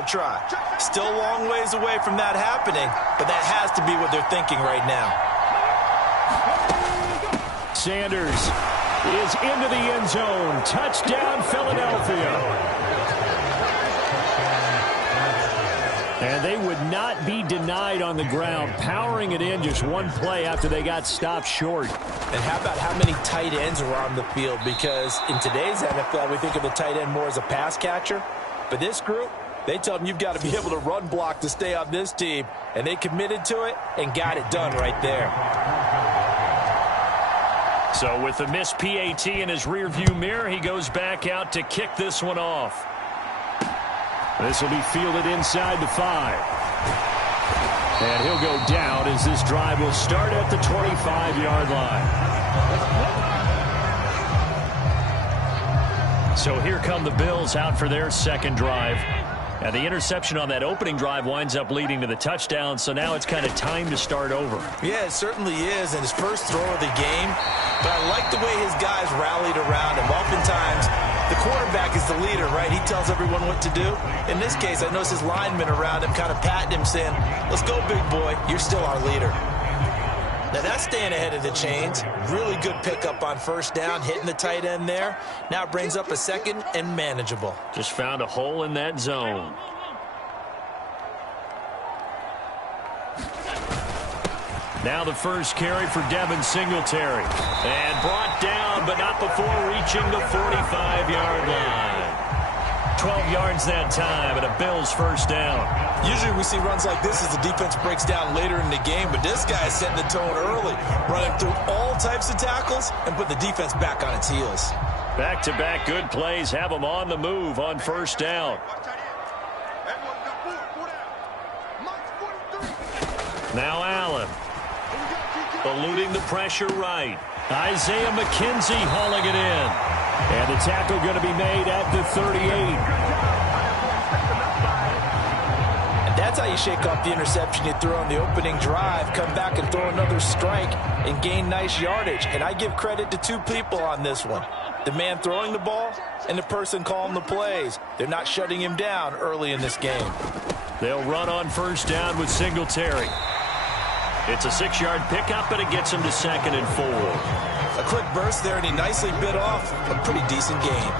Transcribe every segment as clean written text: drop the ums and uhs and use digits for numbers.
Try. Still a long ways away from that happening, but that has to be what they're thinking right now. Sanders is into the end zone. Touchdown, Philadelphia. And they would not be denied on the ground, powering it in just one play after they got stopped short. And how about how many tight ends are on the field? Because in today's NFL, we think of the tight end more as a pass catcher. But this group, they tell them you've got to be able to run block to stay on this team. And they committed to it and got it done right there. So with the missed PAT in his rearview mirror, he goes back out to kick this one off. This will be fielded inside the 5. And he'll go down as this drive will start at the 25-yard line. So here come the Bills out for their second drive. And the interception on that opening drive winds up leading to the touchdown, so now it's kind of time to start over. Yeah, it certainly is, and his first throw of the game. But I like the way his guys rallied around him. Oftentimes, the quarterback is the leader, right? He tells everyone what to do. In this case, I notice his linemen around him kind of patting him, saying, let's go, big boy. You're still our leader. Now, that's staying ahead of the chains. Really good pickup on first down, hitting the tight end there. Now it brings up a second and manageable. Just found a hole in that zone. Now the first carry for Devin Singletary. And brought down, but not before reaching the 45-yard line. 12 yards that time, and a Bills first down. Usually we see runs like this as the defense breaks down later in the game, but this guy is setting the tone early, running through all types of tackles and put the defense back on its heels. Back-to-back good plays have them on the move on first down. Now Allen. Eluding the pressure right. Isaiah McKenzie hauling it in. And the tackle going to be made at the 38. And that's how you shake off the interception you threw on the opening drive, come back and throw another strike and gain nice yardage. And I give credit to two people on this one. The man throwing the ball and the person calling the plays. They're not shutting him down early in this game. They'll run on first down with Singletary. It's a 6-yard pickup, but it gets him to second and 4. A quick burst there, and he nicely bit off a pretty decent gain.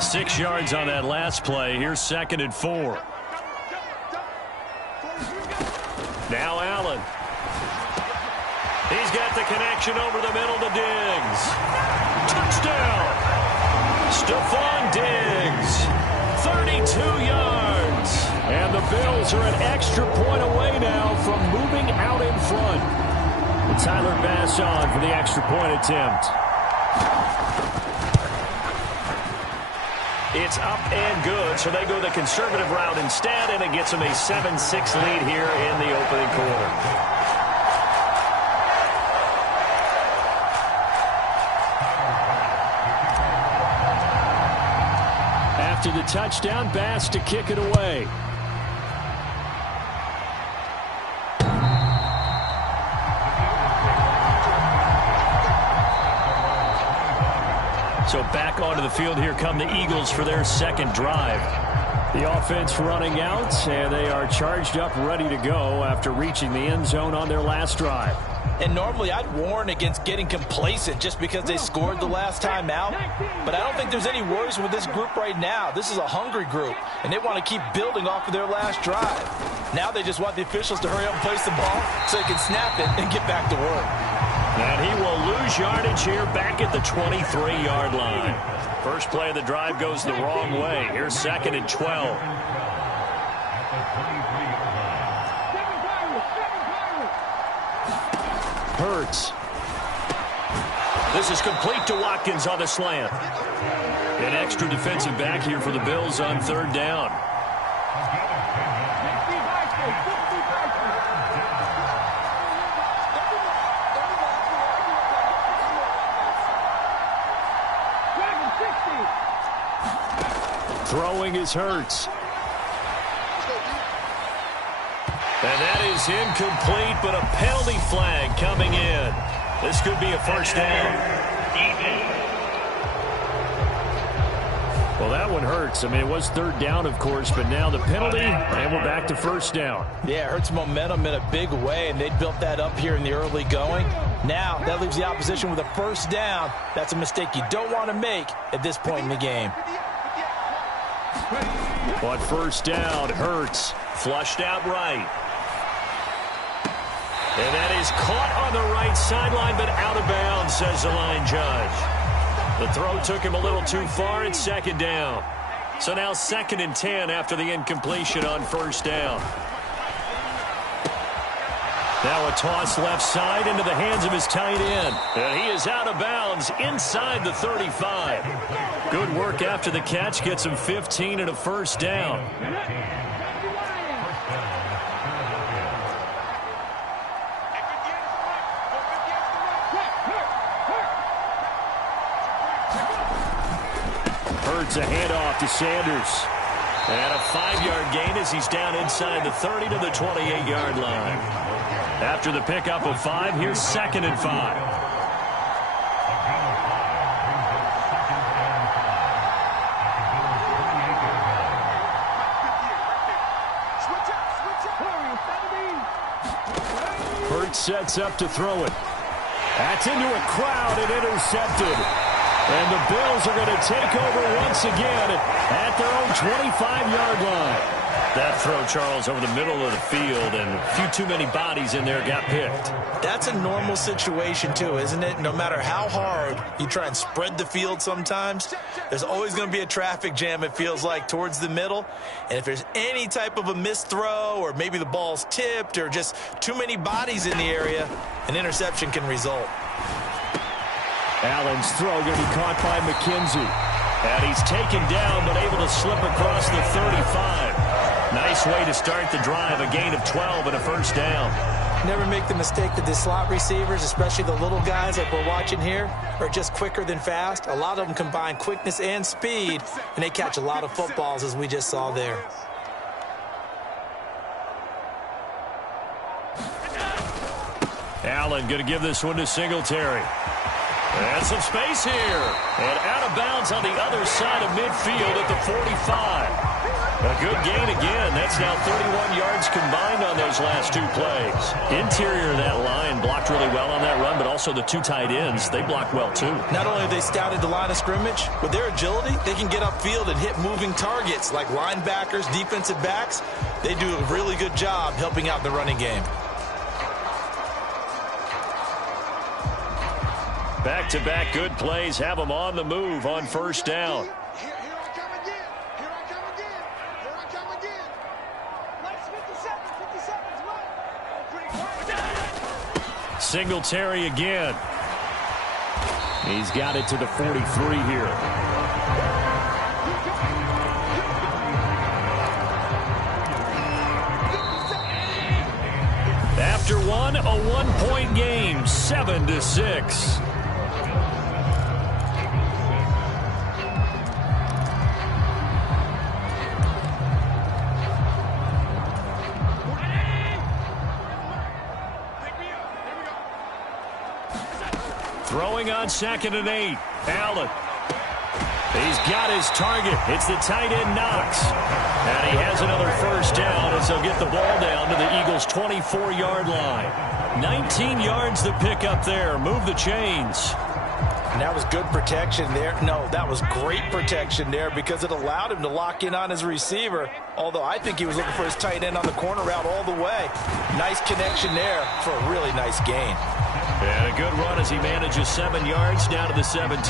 Six yards on that last play. Here's second and 4. Now Allen. He's got the connection over the middle to Diggs. Touchdown! Stephon Diggs. 32 yards. And the Bills are an extra point away now from moving out in front. And Tyler Bass on for the extra point attempt. It's up and good, so they go the conservative route instead, and it gets them a 7-6 lead here in the opening quarter. After the touchdown, Bass to kick it away. So back onto the field, here come the Eagles for their second drive. The offense running out, and they are charged up, ready to go after reaching the end zone on their last drive. And normally I'd warn against getting complacent just because they scored the last time out. But I don't think there's any worries with this group right now. This is a hungry group, and they want to keep building off of their last drive. Now they just want the officials to hurry up and place the ball so they can snap it and get back to work. And he will lose yardage here back at the 23-yard line. First play of the drive goes the wrong way. Here's second and 12. Hurts. This is complete to Watkins on the slant. An extra defensive back here for the Bills on third down. Throwing is Hurts. And that is incomplete, but a penalty flag coming in. This could be a first down. Well, that one hurts. I mean, it was third down, of course, but now the penalty, and we're back to first down. Yeah, it hurts momentum in a big way, and they built that up here in the early going. Now, that leaves the opposition with a first down. That's a mistake you don't want to make at this point in the game. But first down, Hurts flushed out right. And that is caught on the right sideline, but out of bounds, says the line judge. The throw took him a little too far. It's second down. So now 2nd and 10 after the incompletion on first down. Now a toss left side into the hands of his tight end. And he is out of bounds inside the 35. Good work after the catch. Gets him 15 and a first down. Hurts a handoff to Sanders. And a 5-yard gain as he's down inside the 30 to the 28-yard line. After the pickup of 5, here's 2nd and 5. Hurts sets up to throw it. That's into a crowd and intercepted. And the Bills are going to take over once again at their own 25-yard line. That throw, Charles, over the middle of the field, and a few too many bodies in there got picked. That's a normal situation, too, isn't it? No matter how hard you try and spread the field sometimes, there's always going to be a traffic jam, it feels like, towards the middle. And if there's any type of a missed throw, or maybe the ball's tipped, or just too many bodies in the area, an interception can result. Allen's throw going to be caught by McKenzie. And he's taken down, but able to slip across the 35. Nice way to start the drive, a gain of 12 and a first down. Never make the mistake that the slot receivers, especially the little guys like we're watching here, are just quicker than fast. A lot of them combine quickness and speed, and they catch a lot of footballs, as we just saw there. Allen going to give this one to Singletary. And some space here. And out of bounds on the other side of midfield at the 45. A good gain again. That's now 31 yards combined on those last 2 plays. Interior of that line blocked really well on that run, but also the 2 tight ends, they blocked well too. Not only have they scouted the line of scrimmage, with their agility, they can get upfield and hit moving targets like linebackers, defensive backs. They do a really good job helping out the running game. Back-to-back good plays have them on the move on first down. Singletary again. He's got it to the 43 here. After one, a 1-point game, 7-6. Throwing on 2nd and 8. Allen. He's got his target. It's the tight end Knox. And he has another first down as they'll get the ball down to the Eagles' 24-yard line. 19 yards to pick up there. Move the chains. And that was good protection there. No, that was great protection there because it allowed him to lock in on his receiver. Although I think he was looking for his tight end on the corner route all the way. Nice connection there for a really nice gain. And a good run as he manages 7 yards down to the 17.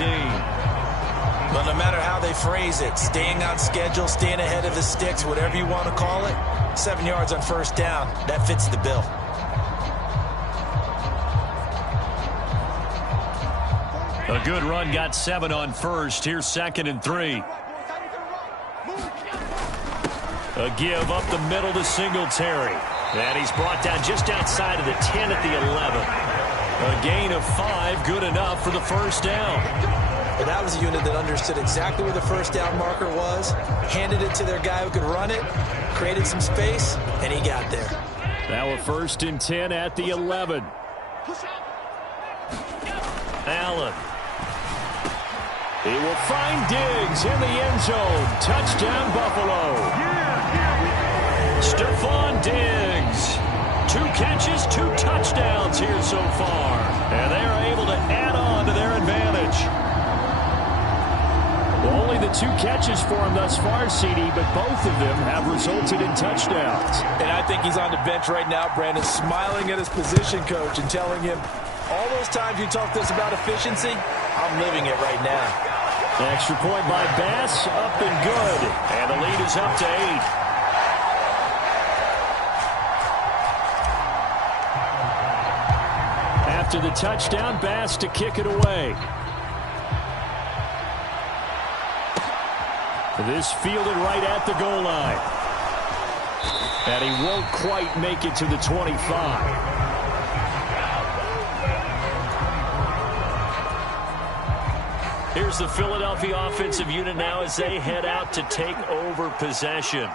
But no matter how they phrase it, staying on schedule, staying ahead of the sticks, whatever you want to call it, 7 yards on first down, that fits the bill. A good run got 7 on first. Here's 2nd and 3. A give up the middle to Singletary. And he's brought down just outside of the 10 at the 11. A gain of 5, good enough for the first down. But that was a unit that understood exactly where the first down marker was, handed it to their guy who could run it, created some space, and he got there. Now a 1st and 10 at the 11. Allen. He will find Diggs in the end zone. Touchdown, Buffalo. Stephon Diggs. 2 catches, 2 touchdowns here so far. And they are able to add on to their advantage. Only the 2 catches for him thus far, CD, but both of them have resulted in touchdowns. And I think he's on the bench right now, Brandon, smiling at his position coach and telling him, all those times you talked to us about efficiency, I'm living it right now. Extra point by Bass, up and good. And the lead is up to 8. After the touchdown, Bass to kick it away. This fielded right at the goal line. And he won't quite make it to the 25. Here's the Philadelphia offensive unit now as they head out to take over possession.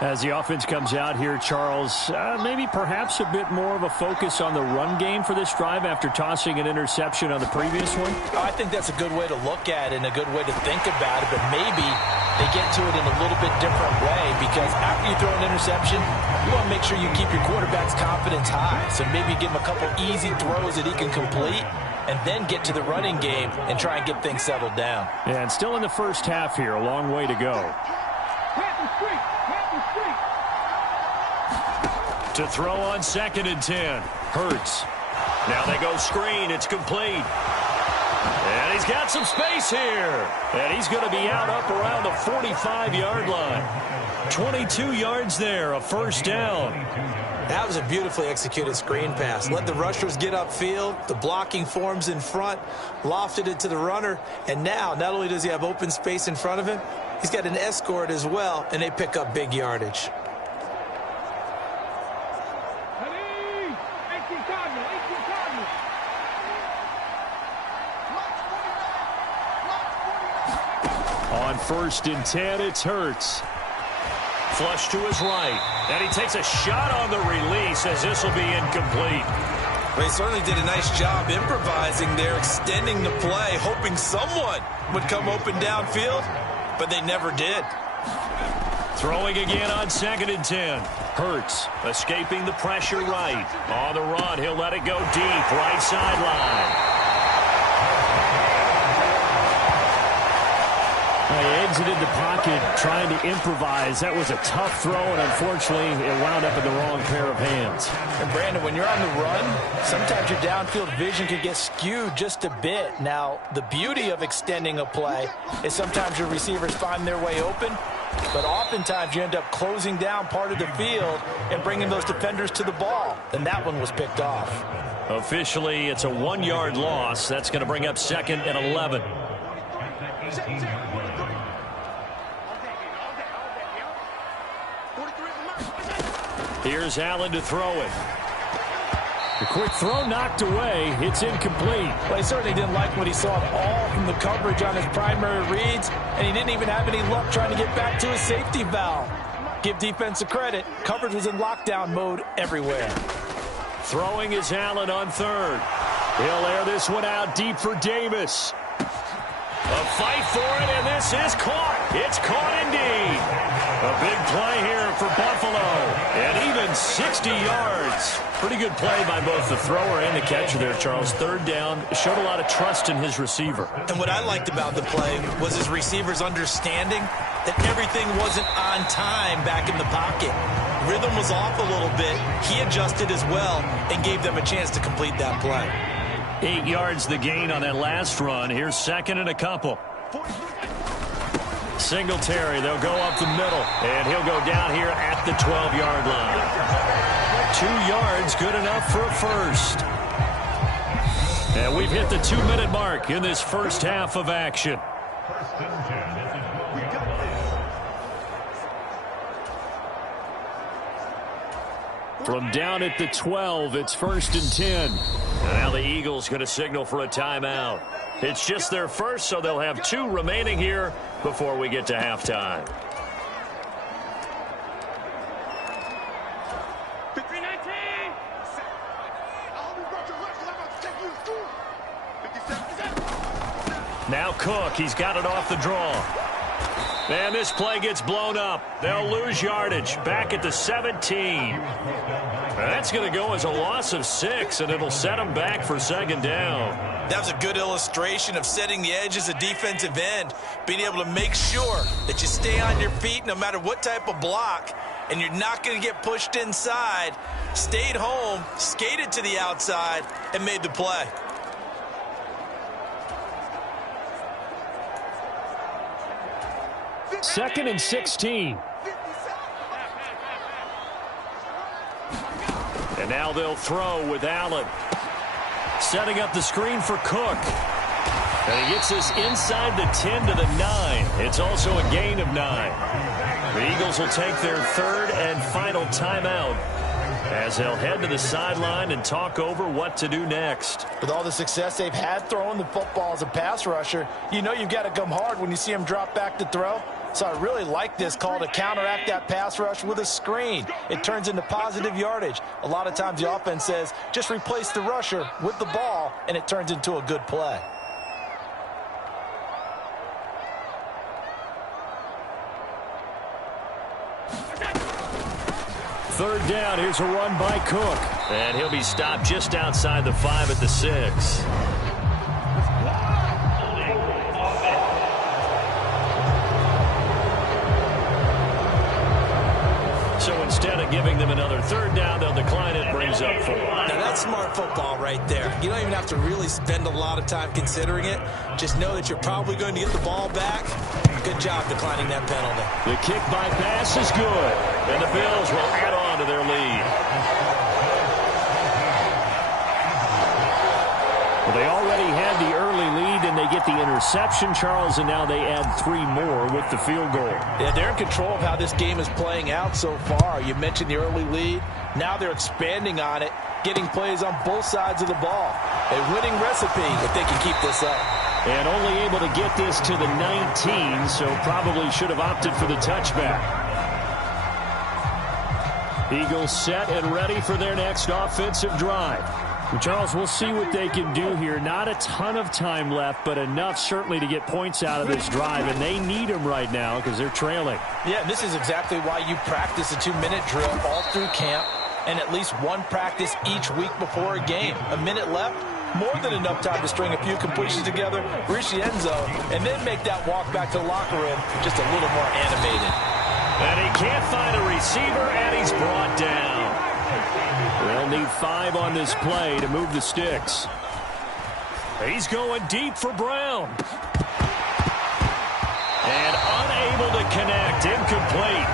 As the offense comes out here, Charles, maybe perhaps a bit more of a focus on the run game for this drive after tossing an interception on the previous one? I think that's a good way to look at it and a good way to think about it, but maybe they get to it in a little bit different way because after you throw an interception, you want to make sure you keep your quarterback's confidence high. So maybe give him a couple easy throws that he can complete and then get to the running game and try and get things settled down. Yeah, and still in the first half here, a long way to go. To throw on 2nd and 10. Hurts. Now they go screen. It's complete. And he's got some space here. And he's going to be out up around the 45-yard line. 22 yards there, a 1st down. That was a beautifully executed screen pass. Let the rushers get upfield. The blocking forms in front. Lofted it to the runner. And now, not only does he have open space in front of him, he's got an escort as well, and they pick up big yardage. On 1st and 10, it's Hurts. Flush to his right. And he takes a shot on the release as this will be incomplete. Well, he certainly did a nice job improvising there, extending the play, hoping someone would come open downfield, but they never did. Throwing again on 2nd and 10. Hurts escaping the pressure right. On the run, he'll let it go deep, right sideline. He exited the pocket trying to improvise. That was a tough throw, and unfortunately, it wound up in the wrong pair of hands. And, Brandon, when you're on the run, sometimes your downfield vision can get skewed just a bit. Now, the beauty of extending a play is sometimes your receivers find their way open, but oftentimes you end up closing down part of the field and bringing those defenders to the ball. And that one was picked off. Officially, it's a 1-yard loss. That's going to bring up 2nd and 11. Here's Allen to throw it. The quick throw knocked away. It's incomplete. Well, he certainly didn't like what he saw at all from the coverage on his primary reads, and he didn't even have any luck trying to get back to his safety valve. Give defense a credit. Coverage was in lockdown mode everywhere. Throwing is Allen on 3rd. He'll air this one out deep for Davis. A fight for it, and this is caught. It's caught indeed. A big play here for Buffalo. And even 60 yards. Pretty good play by both the thrower and the catcher there, Charles. 3rd down. Showed a lot of trust in his receiver. And what I liked about the play was his receiver's understanding that everything wasn't on time back in the pocket. Rhythm was off a little bit. He adjusted as well and gave them a chance to complete that play. 8 yards the gain on that last run. Here's 2nd and a couple. Singletary, they'll go up the middle, and he'll go down here at the 12-yard line. 2 yards, good enough for a 1st. And we've hit the 2-minute mark in this first half of action. From down at the 12, it's 1st and 10. And now the Eagles going to signal for a timeout. It's just their first, so they'll have 2 remaining here before we get to halftime. Now Cook, he's got it off the draw. And this play gets blown up. They'll lose yardage back at the 17. That's going to go as a loss of 6, and it'll set them back for second down. That was a good illustration of setting the edge as a defensive end, being able to make sure that you stay on your feet no matter what type of block, and you're not going to get pushed inside. Stayed home, skated to the outside, and made the play. Second and 16. And now they'll throw with Allen. Setting up the screen for Cook. And he gets this inside the 10 to the 9. It's also a gain of 9. The Eagles will take their third and final timeout as they'll head to the sideline and talk over what to do next. With all the success they've had throwing the football as a pass rusher, you know you've got to come hard when you see him drop back to throw. So I really like this call to counteract that pass rush with a screen. It turns into positive yardage. A lot of times the offense says, just replace the rusher with the ball, and it turns into a good play. Third down, here's a run by Cook. And he'll be stopped just outside the 5 at the 6. So instead of giving them another third down, they'll decline it, brings up 4. Now that's smart football right there. You don't even have to really spend a lot of time considering it. Just know that you're probably going to get the ball back. Good job declining that penalty. The kick by pass is good, and the Bills will add on to their lead. Well, they already had the early lead, and they get the interception, Charles, and now they add 3 more with the field goal. Yeah, they're in control of how this game is playing out so far. You mentioned the early lead. Now they're expanding on it, getting plays on both sides of the ball. A winning recipe if they can keep this up. And only able to get this to the 19, so probably should have opted for the touchback. Eagles set and ready for their next offensive drive. And Charles, we'll see what they can do here. Not a ton of time left, but enough certainly to get points out of this drive, and they need them right now because they're trailing. Yeah, this is exactly why you practice a 2-minute drill all through camp and at least one practice each week before a game. A minute left, more than enough time to string a few completions together, reach the end zone, and then make that walk back to the locker room just a little more animated. And he can't find a receiver, and he's brought down. They'll need 5 on this play to move the sticks. He's going deep for Brown. And unable to connect, incomplete.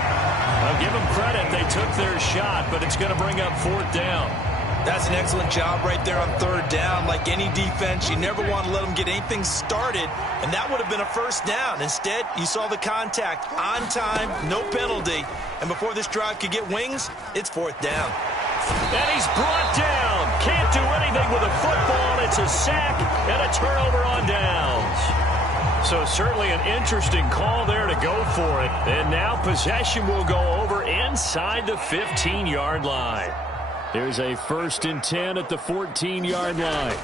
I'll give them credit, they took their shot, but it's going to bring up 4th down. That's an excellent job right there on 3rd down. Like any defense, you never want to let them get anything started, and that would have been a 1st down. Instead, you saw the contact on time, no penalty, and before this drive could get wings, it's 4th down. And he's brought down. Can't do anything with a football. It's a sack and a turnover on downs. So certainly an interesting call there to go for it. And now possession will go over inside the 15-yard line. There's a 1st and 10 at the 14-yard line.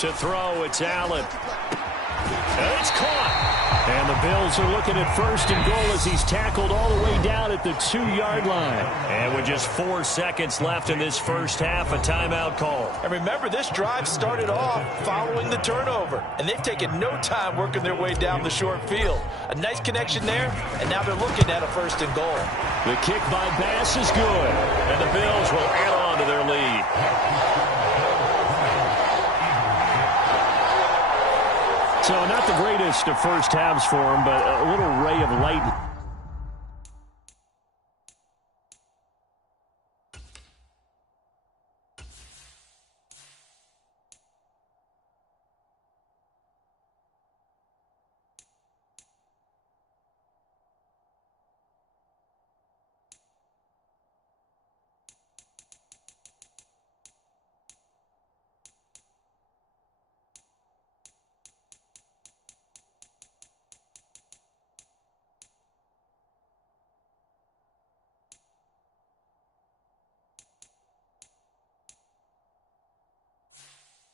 To throw, it's Allen. And it's caught. And the Bills are looking at 1st and goal as he's tackled all the way down at the 2-yard line. And with just 4 seconds left in this first half, a timeout call. And remember, this drive started off following the turnover, and they've taken no time working their way down the short field. A nice connection there, and now they're looking at a 1st and goal. The kick by Bass is good, and the Bills will add on to their lead. So not the greatest of first halves for him, but a little ray of light.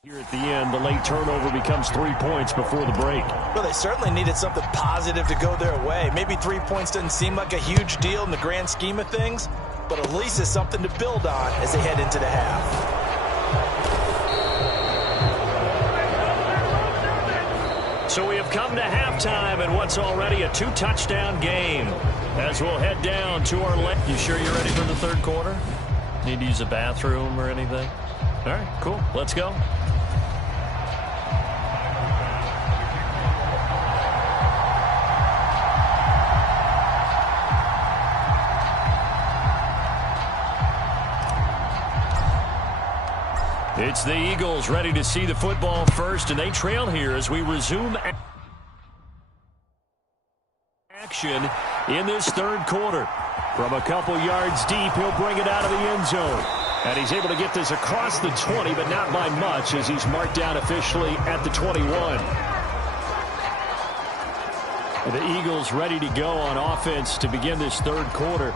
Here at the end, the late turnover becomes 3 points before the break. Well, they certainly needed something positive to go their way. Maybe 3 points doesn't seem like a huge deal in the grand scheme of things, but at least it's something to build on as they head into the half. So we have come to halftime in what's already a 2-touchdown game. As we'll head down to our left. You sure you're ready for the third quarter? Need to use a bathroom or anything? All right, cool. Let's go. It's the Eagles ready to see the football first, and they trail here as we resume action in this third quarter. From a couple yards deep, he'll bring it out of the end zone. And he's able to get this across the 20, but not by much as he's marked down officially at the 21. The Eagles ready to go on offense to begin this third quarter.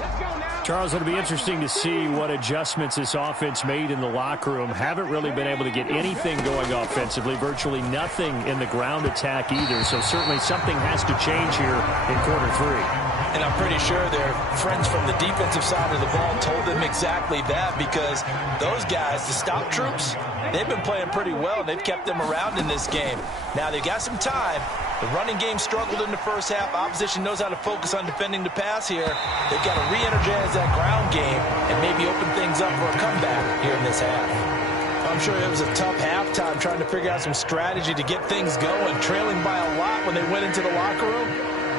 Charles, it'll be interesting to see what adjustments this offense made in the locker room. Haven't really been able to get anything going offensively, virtually nothing in the ground attack either. So certainly something has to change here in quarter three. And I'm pretty sure their friends from the defensive side of the ball told them exactly that, because those guys, the stop troops, they've been playing pretty well. They've kept them around in this game. Now they've got some time. The running game struggled in the first half. Opposition knows how to focus on defending the pass here. They've got to re-energize that ground game and maybe open things up for a comeback here in this half. I'm sure it was a tough halftime trying to figure out some strategy to get things going, trailing by a lot when they went into the locker room.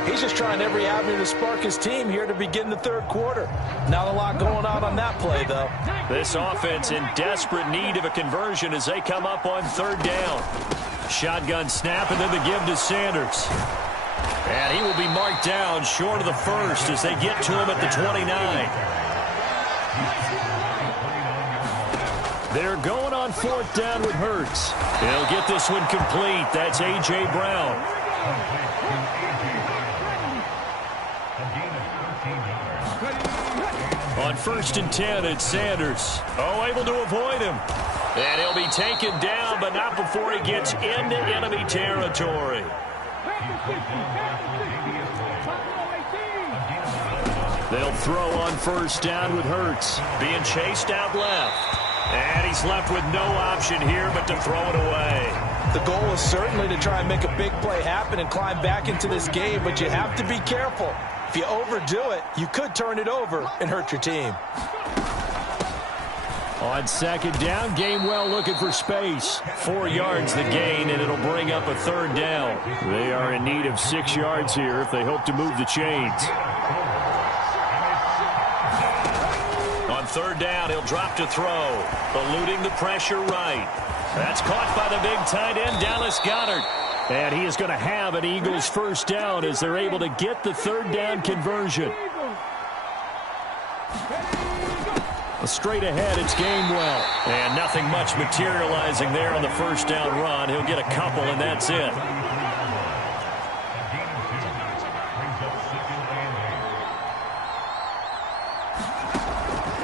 He's just trying every avenue to spark his team here to begin the third quarter. Not a lot going on that play, though. This offense in desperate need of a conversion as they come up on third down. Shotgun snap, and then the give to Sanders. And he will be marked down short of the first as they get to him at the 29. They're going on fourth down with Hurts. He'll get this one complete. That's A.J. Brown. On 1st and 10, it's Sanders. Oh, able to avoid him. And he'll be taken down, but not before he gets into enemy territory. They'll throw on 1st down with Hurts. Being chased out left. And he's left with no option here but to throw it away. The goal is certainly to try and make a big play happen and climb back into this game, but you have to be careful. If you overdo it, you could turn it over and hurt your team. On 2nd down, Gainwell looking for space. 4 yards the gain, and it'll bring up a 3rd down. They are in need of 6 yards here if they hope to move the chains. On 3rd down, he'll drop to throw. Eluding the pressure right. That's caught by the big tight end, Dallas Goedert. And he is going to have an Eagles 1st down as they're able to get the 3rd down conversion. Straight ahead, it's Gainwell. And nothing much materializing there on the 1st down run. He'll get a couple, and that's it.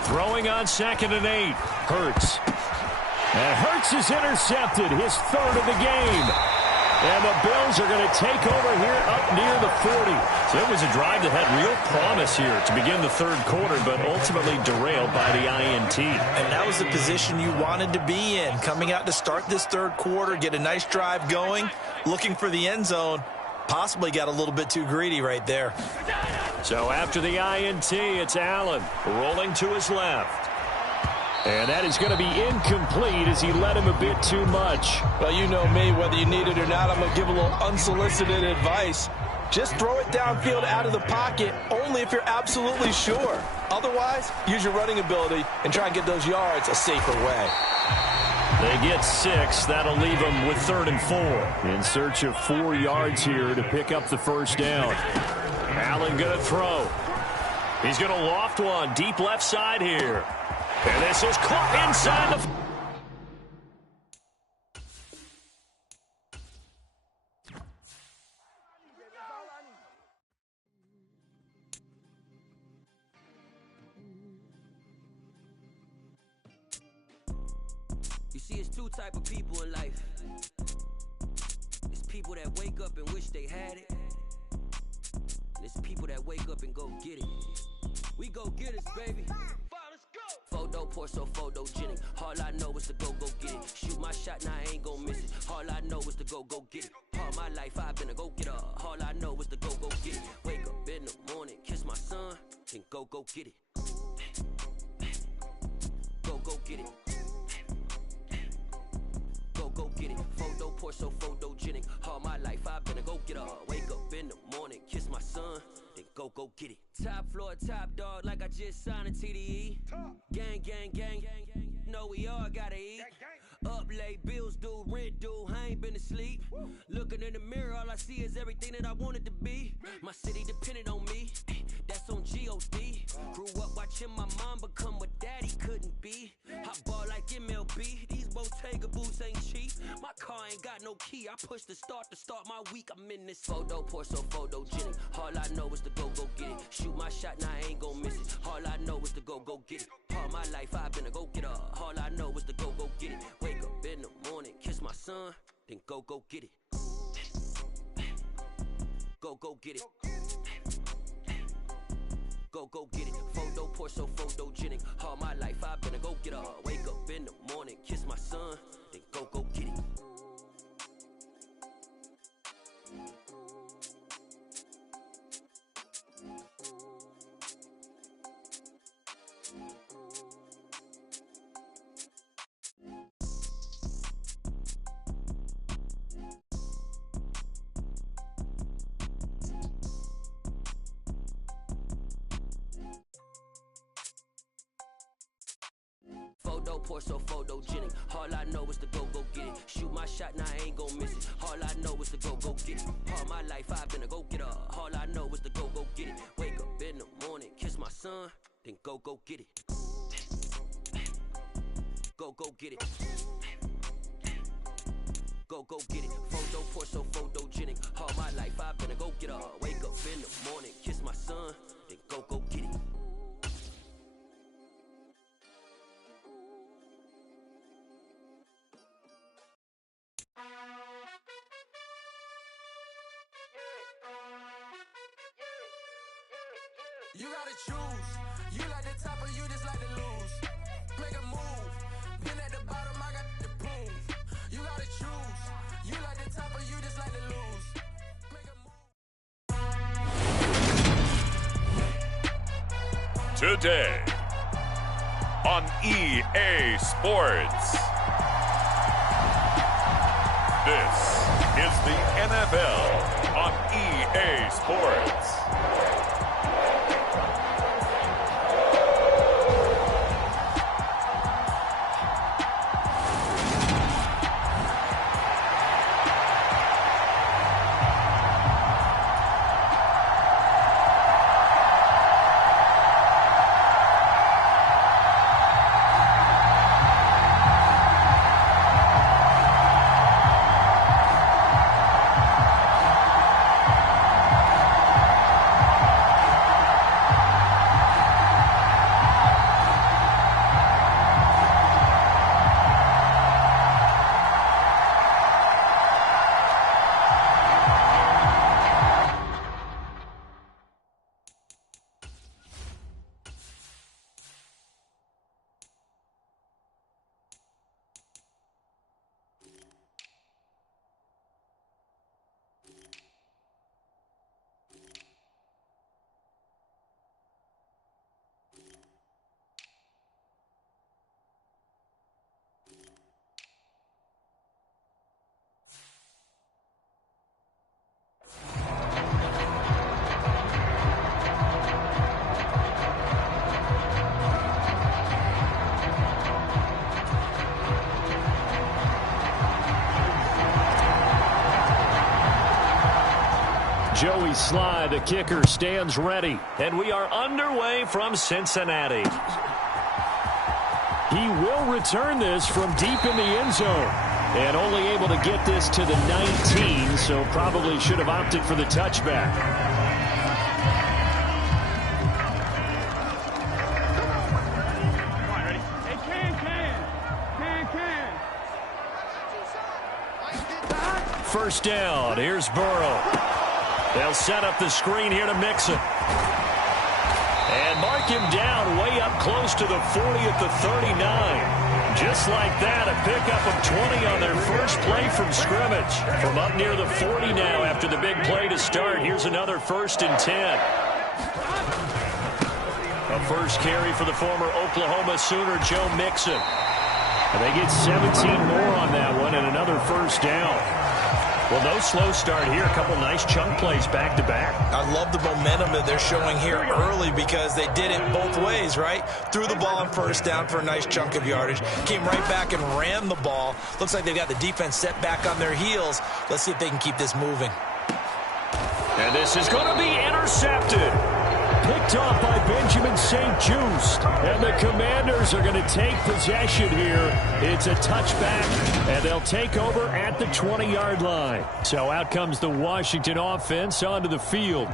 Throwing on 2nd and 8. Hurts. And Hurts is intercepted, his 3rd of the game. And the Bills are going to take over here up near the 40. So it was a drive that had real promise here to begin the third quarter, but ultimately derailed by the INT. And that was the position you wanted to be in. Coming out to start this third quarter, get a nice drive going, looking for the end zone. Possibly got a little bit too greedy right there. So after the INT, it's Allen rolling to his left. And that is going to be incomplete as he led him a bit too much. Well, you know me, whether you need it or not, I'm going to give a little unsolicited advice. Just throw it downfield out of the pocket only if you're absolutely sure. Otherwise, use your running ability and try and get those yards a safer way. They get 6. That'll leave them with 3rd and 4. In search of 4 yards here to pick up the 1st down. Allen going to throw. He's going to loft one deep left side here. And this is caught inside the... See, it's two type of people in life. It's people that wake up and wish they had it. And it's people that wake up and go get it. We go get it, baby. Photo pour so photogenic. All I know is to go get it. Shoot my shot, now I ain't gon' miss it. All I know is to go get it. All my life I've been a go-getter. All I know is to go get it. Wake up in the morning, kiss my son, then go get it. Go get it. Go get it. Photo pour so photogenic. All my life I've been a go-getter. Wake up in the morning, kiss my son, then go get it. Top floor, top dog, like I just signed a TDE. Gang, gang, gang, know we all gotta eat. Up late, bills due, rent due, I ain't been asleep. Looking in the mirror, all I see is everything that I wanted to be. My city depended on me, that's on G.O.D. Grew up watching my mom become what daddy couldn't be. I ball like MLB, these Bottega boots ain't cheap. My car ain't got no key, I push the start my week. I'm in this photo pour so photogenic. All I know is to go get it. Shoot my shot, now I ain't gon' miss it. All I know is to go get it. All my life I've been a go-getter. All I know is to go get it. Wake up in the morning, kiss my son, then go get it. Go get it. Go get it. Photo pour so photogenic. All my life I've been a go-getter. Wake up in the morning, kiss my son, then go get it. Photo pour so photogenic. All I know is to go get it. Shoot my shot, now I ain't gon' miss it. All I know is to go get it. All my life I've been a go-getter. All I know is to go get it. Wake up in the morning, kiss my son, then go get it. Go get it. Go get it. Photo pour so photogenic. All my life I've been a go-getter. Wake up in the morning, kiss my son, then go get it. You gotta choose. You like the top or you just like to lose. Make a move. Been at the bottom, I got the proof. You gotta choose. You like the top or you just like to lose. Make a move. Today on EA Sports. This is the NFL on EA Sports. Joey Sly, the kicker, stands ready. And we are underway from Cincinnati. He will return this from deep in the end zone. And only able to get this to the 19, so probably should have opted for the touchback. first down. Here's Burrow. They'll set up the screen here to Mixon. And mark him down way up close to the 40 at the 39. Just like that, a pickup of 20 on their first play from scrimmage. From up near the 40 now after the big play to start. Here's another 1st and 10. A first carry for the former Oklahoma Sooner, Joe Mixon. And they get 17 more on that one and another first down. Well, no slow start here. A couple nice chunk plays back-to-back. I love the momentum that they're showing here early because they did it both ways, right? Threw the ball on first down for a nice chunk of yardage. Came right back and ran the ball. Looks like they've got the defense set back on their heels. Let's see if they can keep this moving. And this is going to be intercepted. Picked off by Benjamin St. Juste. And the Commanders are going to take possession here. It's a touchback, and they'll take over at the 20-yard line. So out comes the Washington offense onto the field.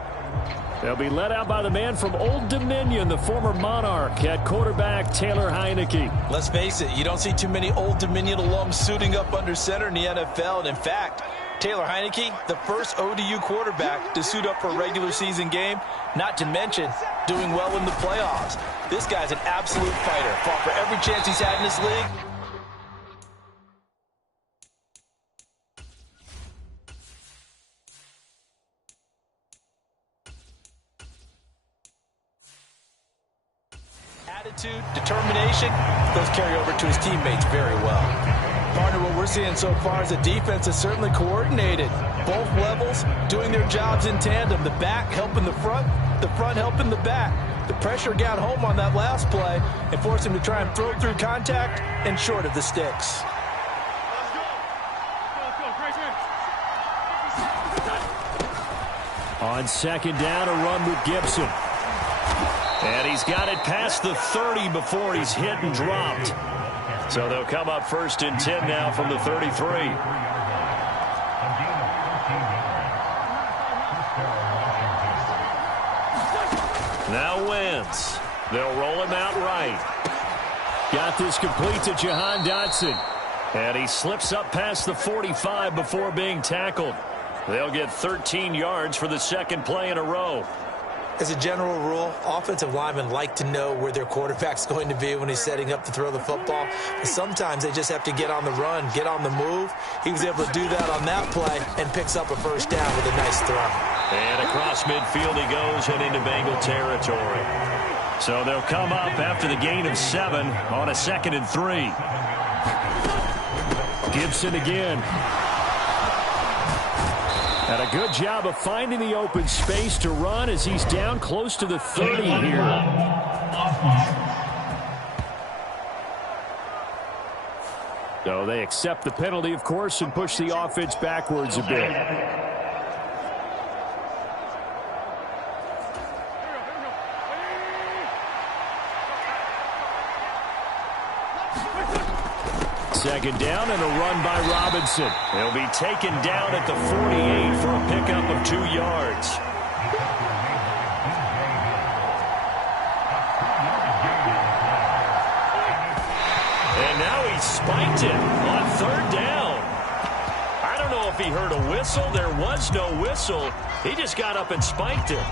They'll be led out by the man from Old Dominion, the former Monarch, at quarterback Taylor Heineke. Let's face it, you don't see too many Old Dominion alums suiting up under center in the NFL. And in fact, Taylor Heineke, the first ODU quarterback to suit up for a regular season game, not to mention doing well in the playoffs. This guy's an absolute fighter. Fought for every chance he's had in this league. Attitude, determination, those carry over to his teammates very well. Partner, what we're seeing so far is a defense that's certainly coordinated. Both levels doing their jobs in tandem. The back helping the front helping the back. The pressure got home on that last play and forced him to try and throw through contact and short of the sticks. On second down, a run with Gibson. And he's got it past the 30 before he's hit and dropped. So they'll come up 1st and 10 now from the 33. Now Wentz. They'll roll him out right. Got this complete to Jahan Dotson. And he slips up past the 45 before being tackled. They'll get 13 yards for the second play in a row. As a general rule, offensive linemen like to know where their quarterback's going to be when he's setting up to throw the football. But sometimes they just have to get on the run, get on the move. He was able to do that on that play and picks up a first down with a nice throw. And across midfield he goes and into Bengal territory. So they'll come up after the gain of 7 on a 2nd and 3. Gibson again. And a good job of finding the open space to run as he's down close to the 30 here. So they accept the penalty, of course, and push the offense backwards a bit. Second down and a run by Robinson. He'll be taken down at the 48 for a pickup of 2 yards. And now he spiked it on 3rd down. I don't know if he heard a whistle. There was no whistle. He just got up and spiked it.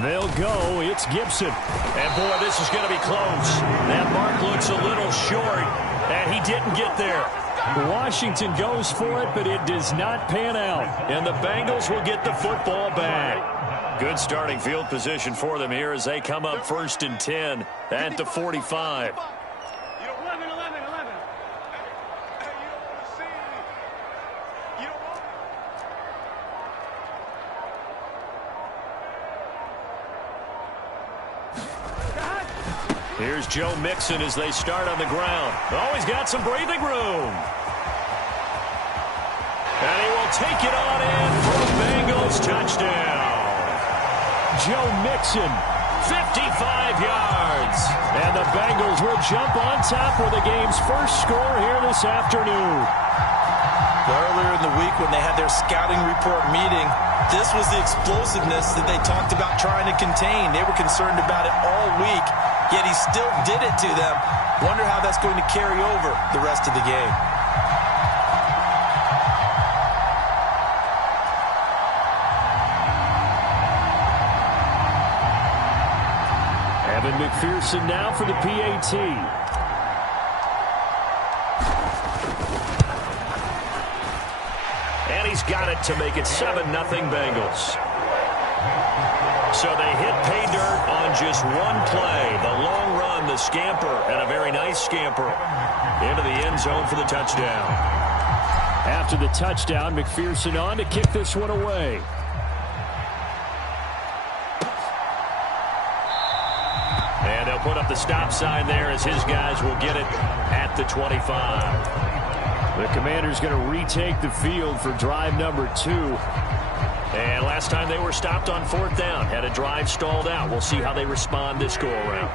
They'll go. It's Gibson. And, boy, this is going to be close. That mark looks a little short, and he didn't get there. Washington goes for it, but it does not pan out. And the Bengals will get the football back. Good starting field position for them here as they come up 1st and 10 at the 45. Here's Joe Mixon as they start on the ground. Oh, he's got some breathing room. And he will take it on in for a Bengals touchdown. Joe Mixon, 55 yards. And the Bengals will jump on top for the game's first score here this afternoon. Well, earlier in the week when they had their scouting report meeting, this was the explosiveness that they talked about trying to contain. They were concerned about it all week, yet he still did it to them. Wonder how that's going to carry over the rest of the game. Evan McPherson now for the PAT. And he's got it to make it 7-0 Bengals. So they hit pay dirt on just one play. The long run, the scamper, and a very nice scamper into the end zone for the touchdown. After the touchdown, McPherson on to kick this one away. And they'll put up the stop sign there as his guys will get it at the 25. The Commanders going to retake the field for drive number 2. And last time they were stopped on 4th down, had a drive stalled out. We'll see how they respond this go-around.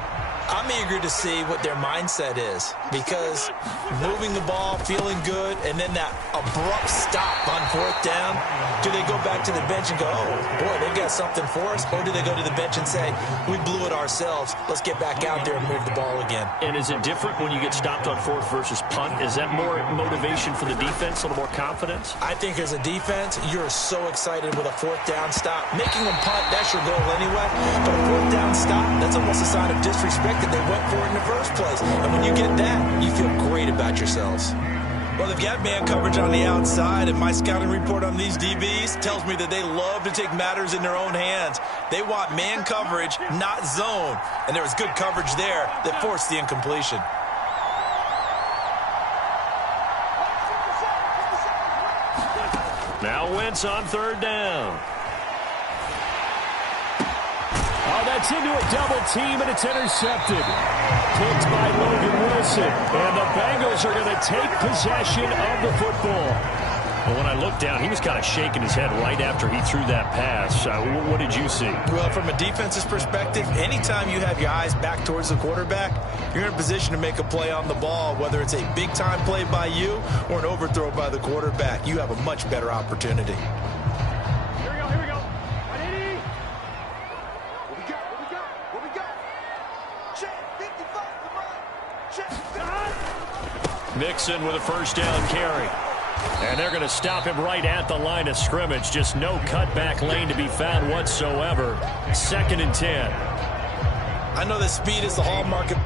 I'm eager to see what their mindset is, because moving the ball, feeling good, and then that abrupt stop on 4th down, do they go back to the bench and go, oh, boy, they've got something for us? Or do they go to the bench and say, we blew it ourselves, let's get back out there and move the ball again? And is it different when you get stopped on 4th versus punt? Is that more motivation for the defense, a little more confidence? I think as a defense, you're so excited with a 4th down stop. Making them punt, that's your goal anyway. But a 4th down stop, that's almost a sign of disrespect that they went for it in the first place. And when you get that, you feel great about yourselves. Well, they've got man coverage on the outside, and my scouting report on these DBs tells me that they love to take matters in their own hands. They want man coverage, not zone. And there was good coverage there that forced the incompletion. Now Wentz on 3rd down. Oh, that's into a double team, and it's intercepted. Picked by Logan Wilson. And the Bengals are going to take possession of the football. Well, when I looked down, he was kind of shaking his head right after he threw that pass. What did you see? Well, from a defense's perspective, anytime you have your eyes back towards the quarterback, you're in a position to make a play on the ball, whether it's a big-time play by you or an overthrow by the quarterback. You have a much better opportunity. Mixon with a 1st down carry. And they're going to stop him right at the line of scrimmage. Just no cutback lane to be found whatsoever. 2nd and 10. I know that speed is the hallmark of...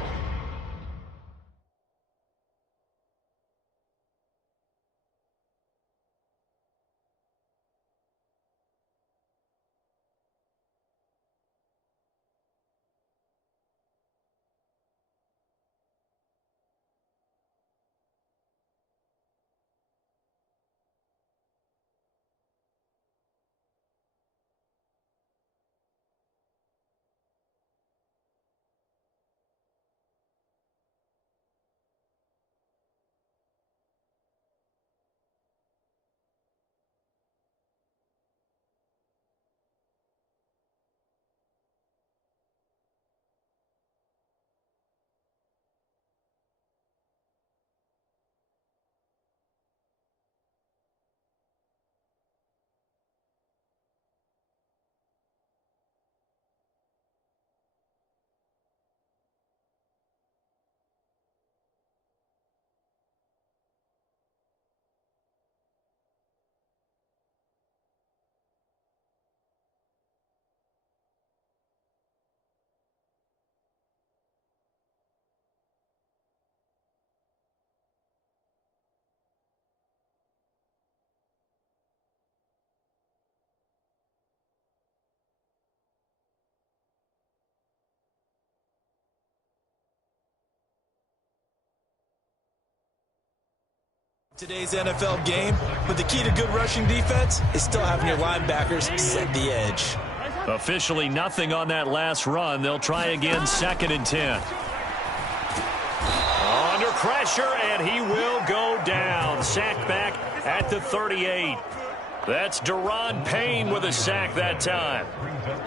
Today's NFL game, but the key to good rushing defense is still having your linebackers set the edge. Officially nothing on that last run. They'll try again, 2nd and 10. Under pressure, and he will go down. Sacked back at the 38. That's Deron Payne with a sack that time.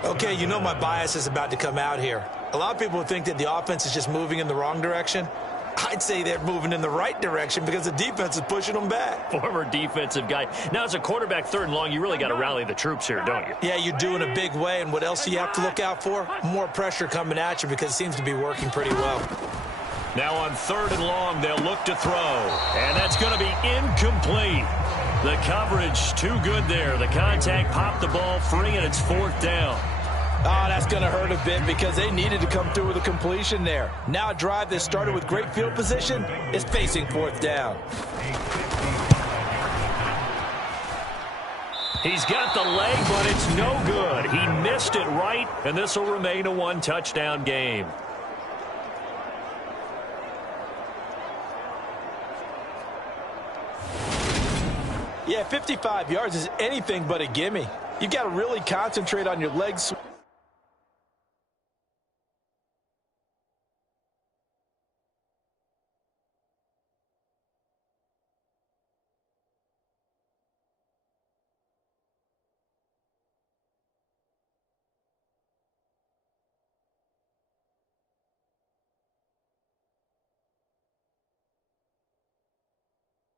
Okay, you know my bias is about to come out here. A lot of people think that the offense is just moving in the wrong direction. I'd say they're moving in the right direction because the defense is pushing them back. Former defensive guy. Now, as a quarterback, 3rd and long, you really got to rally the troops here, don't you? Yeah, you do in a big way. And what else do you have to look out for? More pressure coming at you because it seems to be working pretty well. Now on 3rd and long, they'll look to throw. And that's going to be incomplete. The coverage too good there. The contact popped the ball free, and it's 4th down. Oh, that's going to hurt a bit because they needed to come through with a completion there. Now a drive that started with great field position is facing 4th down. He's got the leg, but it's no good. He missed it right, and this will remain a 1-touchdown game. Yeah, 55 yards is anything but a gimme. You've got to really concentrate on your legs.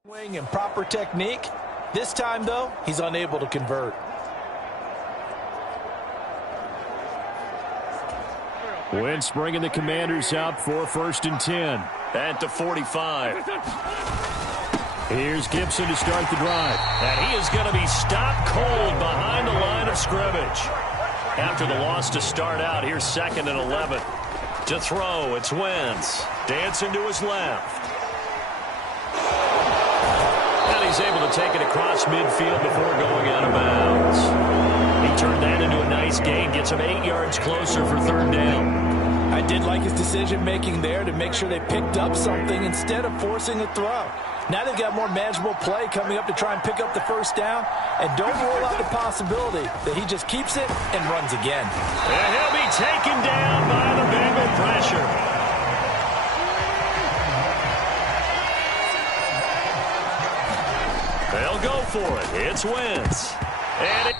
Swing and proper technique. This time, though, he's unable to convert. Wentz bringing the Commanders out for 1st and 10 at the 45. Here's Gibson to start the drive. And he is going to be stopped cold behind the line of scrimmage. After the loss to start out, here's 2nd and 11. To throw, it's Wentz. Dancing to his left. And he's able to take it across midfield before going out of bounds. He turned that into a nice gain, gets him 8 yards closer for 3rd down. I did like his decision-making there to make sure they picked up something instead of forcing a throw. Now they've got more manageable play coming up to try and pick up the 1st down. And don't rule out the possibility that he just keeps it and runs again. And he'll be taken down by the Bengal pressure. They'll go for it. It's Wentz. And it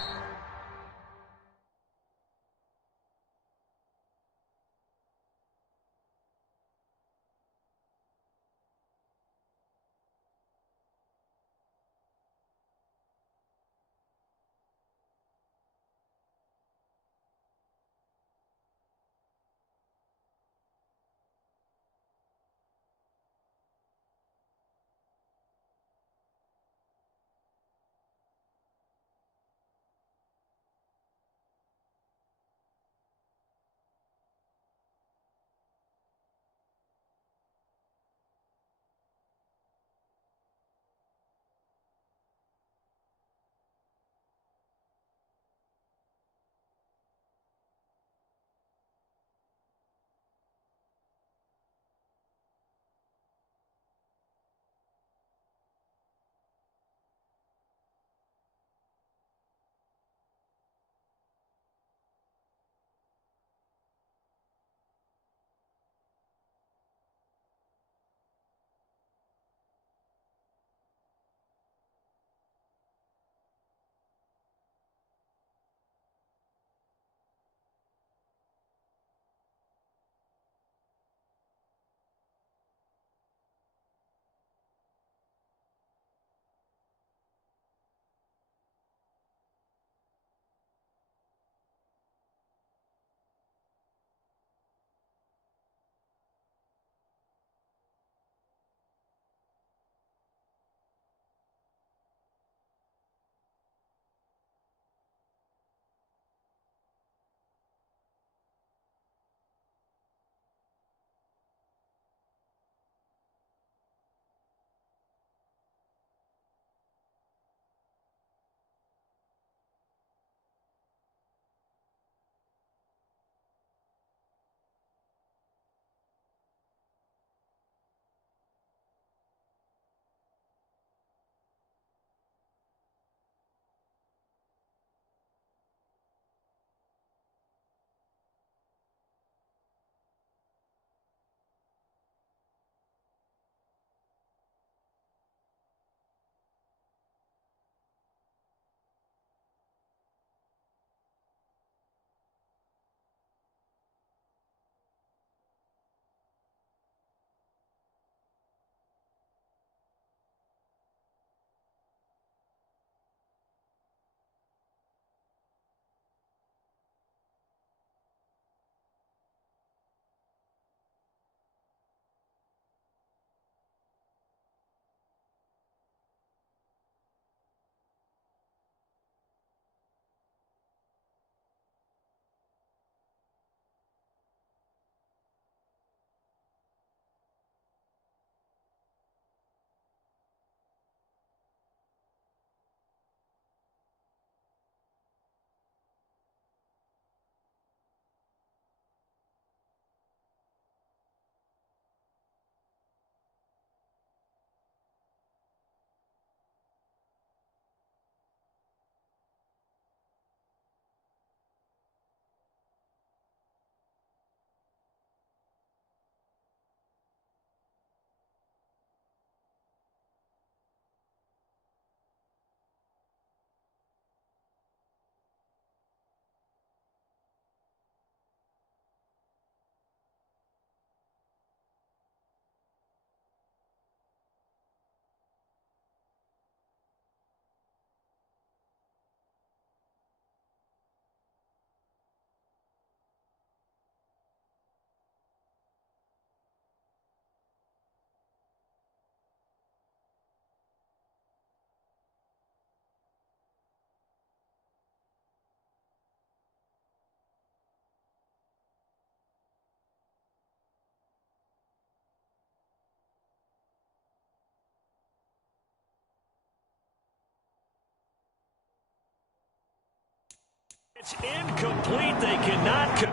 It's incomplete. They cannot.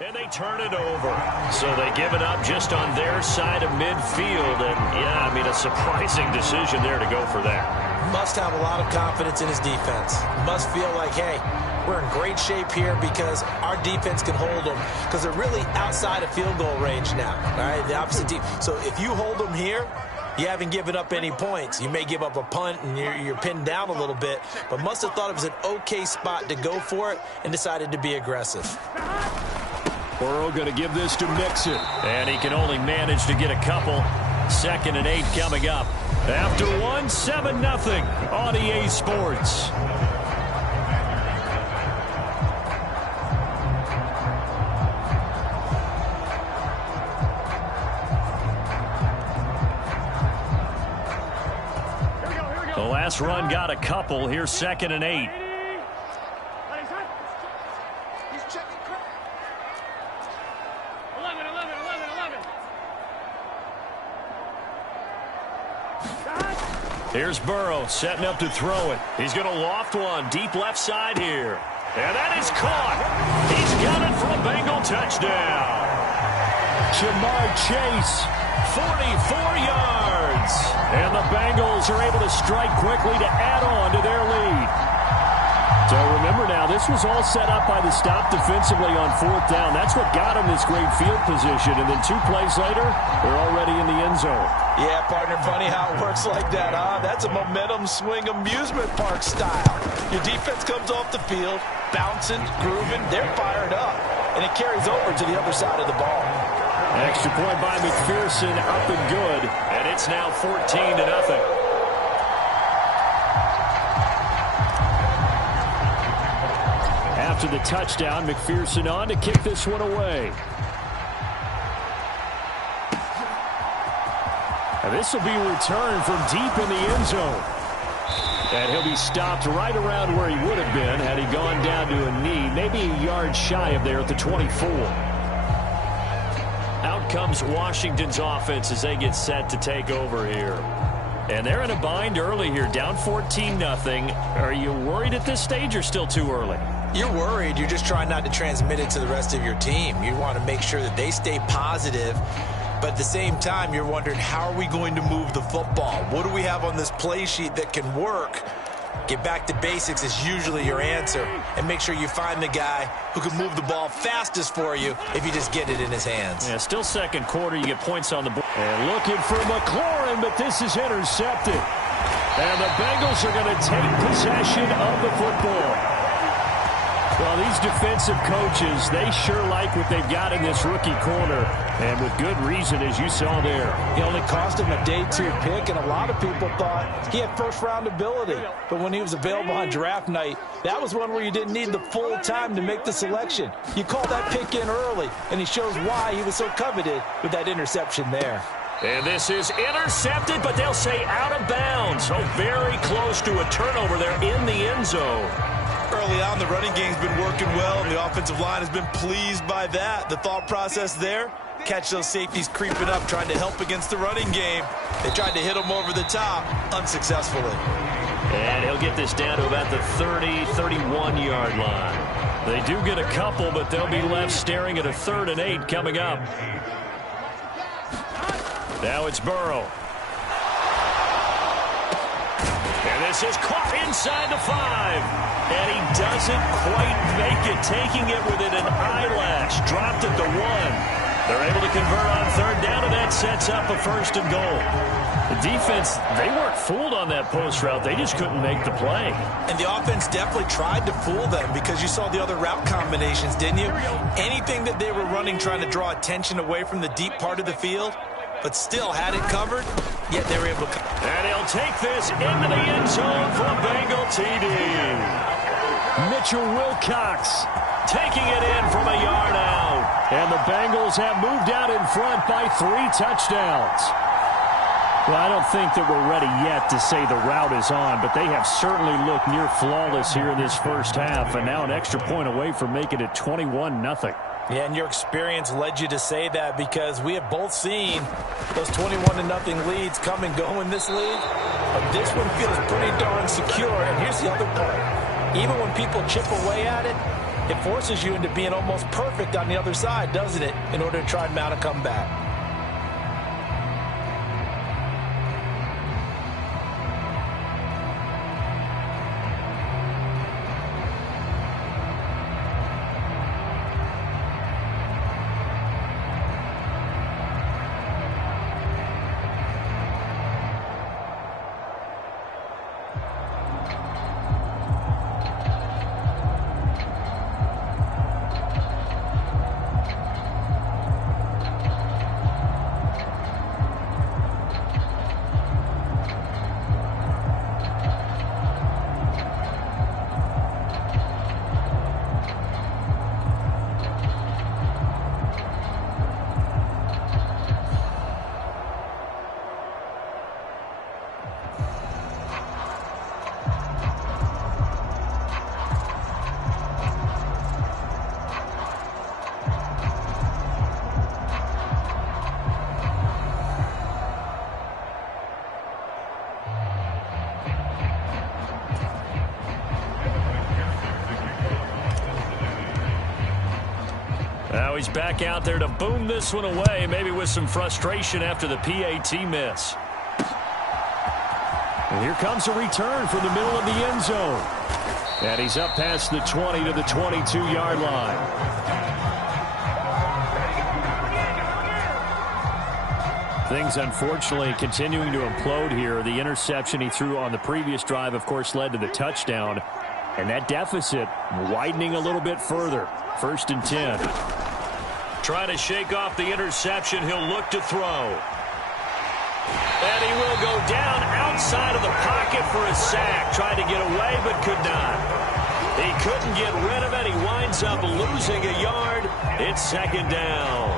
And they turn it over. So they give it up just on their side of midfield. And, yeah, I mean, a surprising decision there to go for that. Must have a lot of confidence in his defense. Must feel like, hey, we're in great shape here because our defense can hold them. Because they're really outside of field goal range now. All right, the opposite team. So if you hold them here, you haven't given up any points. You may give up a punt and you're pinned down a little bit. But must have thought it was an okay spot to go for it and decided to be aggressive. Burrow going to give this to Mixon. And he can only manage to get a couple. 2nd and 8 coming up. After 1, 7-0 on EA Sports. The last run got a couple. Here's 2nd and 8. Here's Burrow setting up to throw it. He's going to loft one deep left side here. And that is caught. He's got it for a Bengal touchdown. Jamar Chase, 44 yards. And the Bengals are able to strike quickly to add on to their lead. So remember now, this was all set up by the stop defensively on 4th down. That's what got him this great field position. And then 2 plays later, they're already in the end zone. Yeah, partner, funny how it works like that, huh? That's a momentum swing amusement park style. Your defense comes off the field, bouncing, grooving, they're fired up. And it carries over to the other side of the ball. Extra point by McPherson, up and good. And it's now 14-0. After the touchdown, McPherson on to kick this one away. And this will be returned from deep in the end zone. And he'll be stopped right around where he would have been had he gone down to a knee, maybe a yard shy of there at the 24. Out comes Washington's offense as they get set to take over here. And they're in a bind early here, down 14-0. Are you worried at this stage or still too early? You're worried. You're just trying not to transmit it to the rest of your team. You want to make sure that they stay positive. But at the same time, you're wondering, how are we going to move the football? What do we have on this play sheet that can work? Get back to basics is usually your answer. And make sure you find the guy who can move the ball fastest for you if you just get it in his hands. Yeah, still 2nd quarter. You get points on the board. And looking for McLaurin, but this is intercepted. And the Bengals are going to take possession of the football. Well, these defensive coaches, they sure like what they've got in this rookie corner. And with good reason, as you saw there. He only cost him a day 2 pick, and a lot of people thought he had first-round ability. But when he was available on draft night, that was one where you didn't need the full time to make the selection. You called that pick in early, and he shows why he was so coveted with that interception there. And this is intercepted, but they'll say out of bounds. So very close to a turnover there in the end zone. Early on, the running game's been working well, and the offensive line has been pleased by that. The thought process there, catch those safeties creeping up, trying to help against the running game. They tried to hit them over the top, unsuccessfully. And he'll get this down to about the 30, 31-yard line. They do get a couple, but they'll be left staring at a 3rd and 8 coming up. Now it's Burrow. And this is caught inside the 5. And he doesn't quite make it, taking it within an eyelash. Dropped at the 1. They're able to convert on 3rd down, and that sets up a 1st and goal. The defense, they weren't fooled on that post route. They just couldn't make the play. And the offense definitely tried to fool them because you saw the other route combinations, didn't you? Anything that they were running trying to draw attention away from the deep part of the field, but still had it covered, yet they were able to. And he'll take this into the end zone for a Bengal TD. Mitchell Wilcox taking it in from a yard out. And the Bengals have moved out in front by 3 touchdowns. Well, I don't think that we're ready yet to say the route is on, but they have certainly looked near flawless here in this first half, and now an extra point away from making it 21-0. Yeah, and your experience led you to say that, because we have both seen those 21-0 leads come and go in this league. But this one feels pretty darn secure. And here's the other part. Even when people chip away at it, it forces you into being almost perfect on the other side, doesn't it, in order to try and mount a comeback. Now he's back out there to boom this one away, maybe with some frustration after the PAT miss. And here comes a return from the middle of the end zone. And he's up past the 20 to the 22-yard line. Things, unfortunately, continuing to implode here. The interception he threw on the previous drive, of course, led to the touchdown. And that deficit widening a little bit further. 1st and 10. Trying to shake off the interception. He'll look to throw. And he will go down outside of the pocket for a sack. Tried to get away, but could not. He couldn't get rid of it. He winds up losing a yard. It's 2nd down.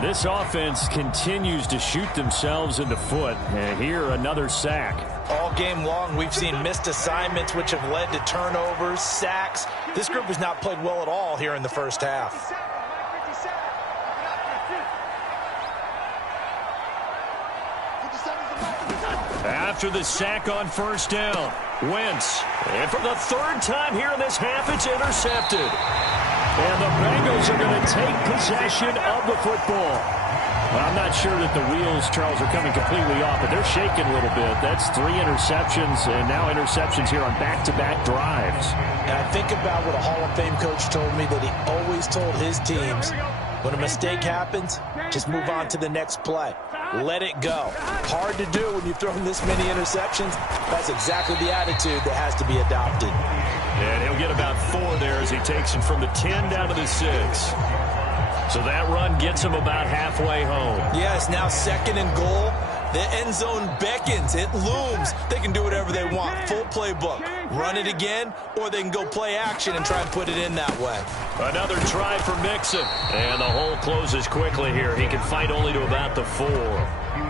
This offense continues to shoot themselves in the foot. And here, another sack. All game long, we've seen missed assignments, which have led to turnovers, sacks. This group has not played well at all here in the first half. After the sack on 1st down, Wentz. And for the 3rd time here in this half, it's intercepted. And the Bengals are going to take possession of the football. Well, I'm not sure that the wheels, Charles, are coming completely off, but they're shaking a little bit. That's 3 interceptions, and now interceptions here on back-to-back drives. And I think about what a Hall of Fame coach told me, that he always told his teams, when a mistake happens, just move on to the next play. Let it go. Hard to do when you've thrown this many interceptions. That's exactly the attitude that has to be adopted. And he'll get about 4 there as he takes him from the 10 down to the 6. So that run gets him about halfway home. Yes, now 2nd and goal. The end zone beckons. It looms. They can do whatever they want. Full playbook. Run it again, or they can go play action and try and put it in that way. Another try for Mixon. And the hole closes quickly here. He can fight only to about the 4.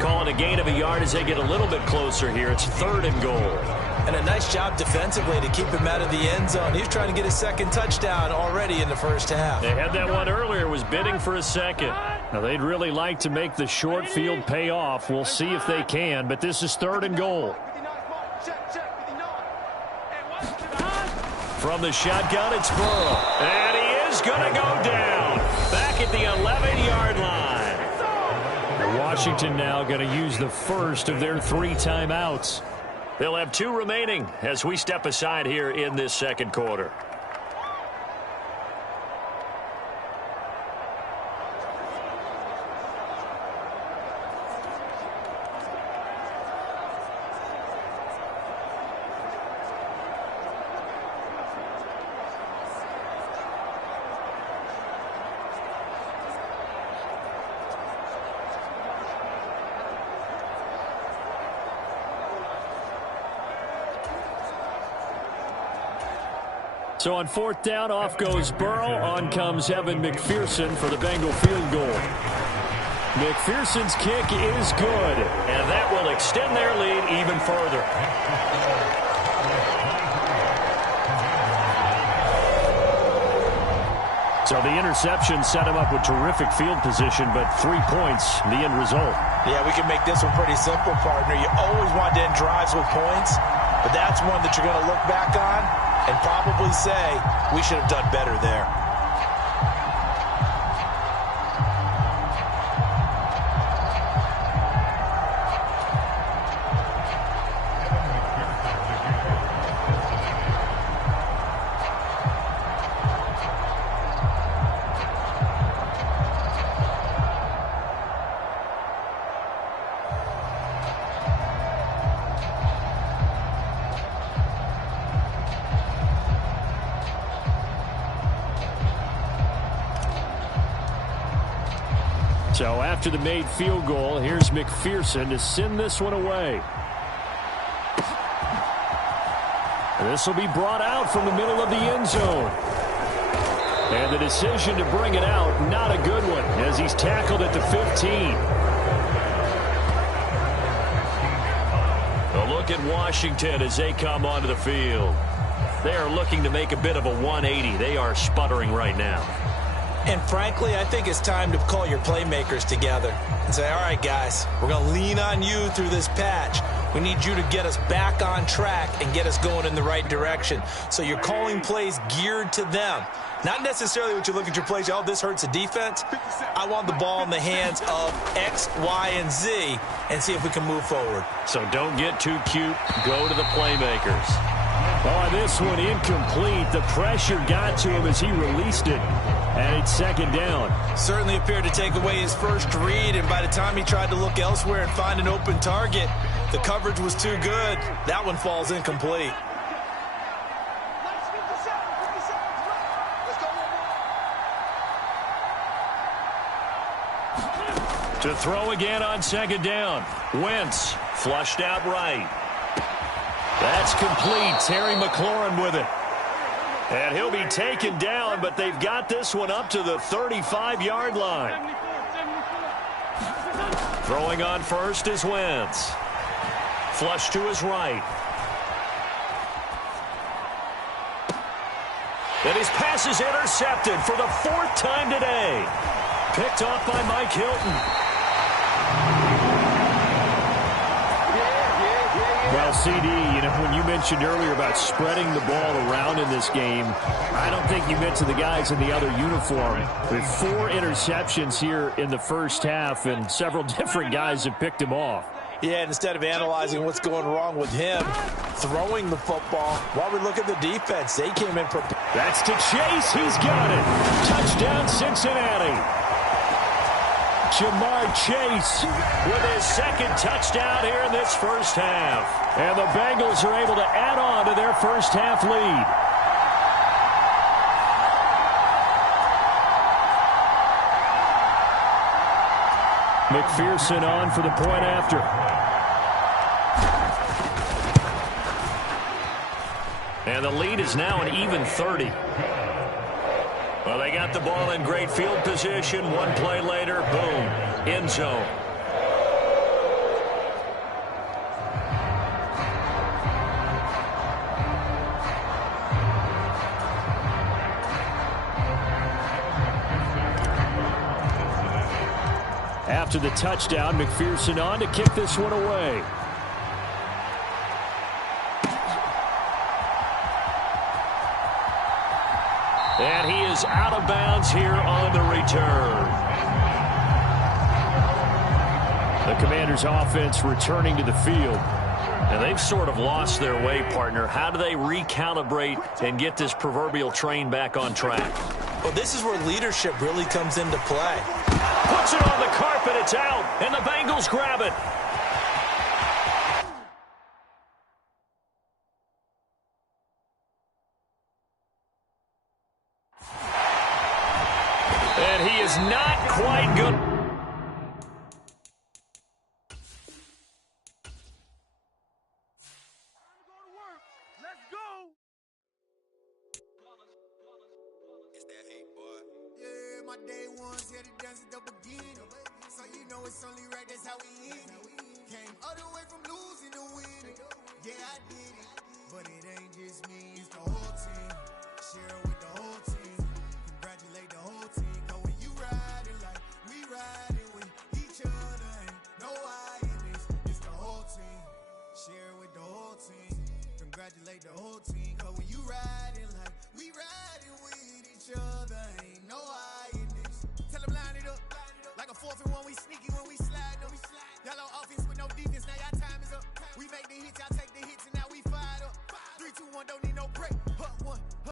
Calling a gain of a yard as they get a little bit closer here. It's 3rd and goal. And a nice job defensively to keep him out of the end zone. He's trying to get his 2nd touchdown already in the first half. They had that one earlier, was bidding for a 2nd. Now, they'd really like to make the short field pay off. We'll see if they can, but this is 3rd and goal. From the shotgun, it's Burrow. And he is going to go down. Back at the 11-yard line. Washington now going to use the first of their 3 timeouts. They'll have 2 remaining as we step aside here in this 2nd quarter. So on 4th down, off goes Burrow. On comes Evan McPherson for the Bengal field goal. McPherson's kick is good, and that will extend their lead even further. So the interception set him up with terrific field position, but 3 points, the end result. Yeah, we can make this one pretty simple, partner. You always want to end drives with points, but that's one that you're going to look back on and probably say, we should have done better there. So after the made field goal, here's McPherson to send this one away. This will be brought out from the middle of the end zone. And the decision to bring it out, not a good one, as he's tackled at the 15. A look at Washington as they come onto the field. They are looking to make a bit of a 180. They are sputtering right now. And frankly, I think it's time to call your playmakers together and say, all right, guys, we're going to lean on you through this patch. We need you to get us back on track and get us going in the right direction. So you're calling plays geared to them. Not necessarily what you look at your plays, oh, this hurts the defense. I want the ball in the hands of X, Y, and Z and see if we can move forward. So don't get too cute. Go to the playmakers. Oh, this one incomplete. The pressure got to him as he released it. And it's second down. Certainly appeared to take away his first read, and by the time he tried to look elsewhere and find an open target, the coverage was too good. That one falls incomplete. To throw again on second down. Wentz flushed out right. That's complete. Terry McLaurin with it. And he'll be taken down, but they've got this one up to the 35-yard line. Throwing on first is Wentz. Flush to his right. And his pass is intercepted for the 4th time today. Picked off by Mike Hilton. Well, CD, when you mentioned earlier about spreading the ball around in this game, I don't think you meant to the guys in the other uniform. With 4 interceptions here in the first half, and several different guys have picked him off. Yeah, and instead of analyzing what's going wrong with him, throwing the football, while we look at the defense, they came in prepared. That's to Chase. He's got it. Touchdown, Cincinnati. Jamar Chase with his 2nd touchdown here in this first half. And the Bengals are able to add on to their first half lead. McPherson on for the point after. And the lead is now an even 30. Well, they got the ball in great field position. One play later, boom, end zone. After the touchdown, McPherson on to kick this one away. And he is out of bounds here on the return. The Commanders' offense returning to the field. And they've sort of lost their way, partner. How do they recalibrate and get this proverbial train back on track? Well, this is where leadership really comes into play. Puts it on the carpet, it's out, and the Bengals grab it. And he is not quite good. My day ones here to dance at the beginning. So you know it's only right, that's how we end it. Came all the way from losing to winning. Yeah, I did it. But it ain't just me, it's the whole team. Share it with the whole team. Congratulate the whole we sneaky when we slide. No, y'all on offense with no defense. Now y'all time is up. We make the hits, y'all take the hits, and now we fired up. 3, 2, 1, don't need no break.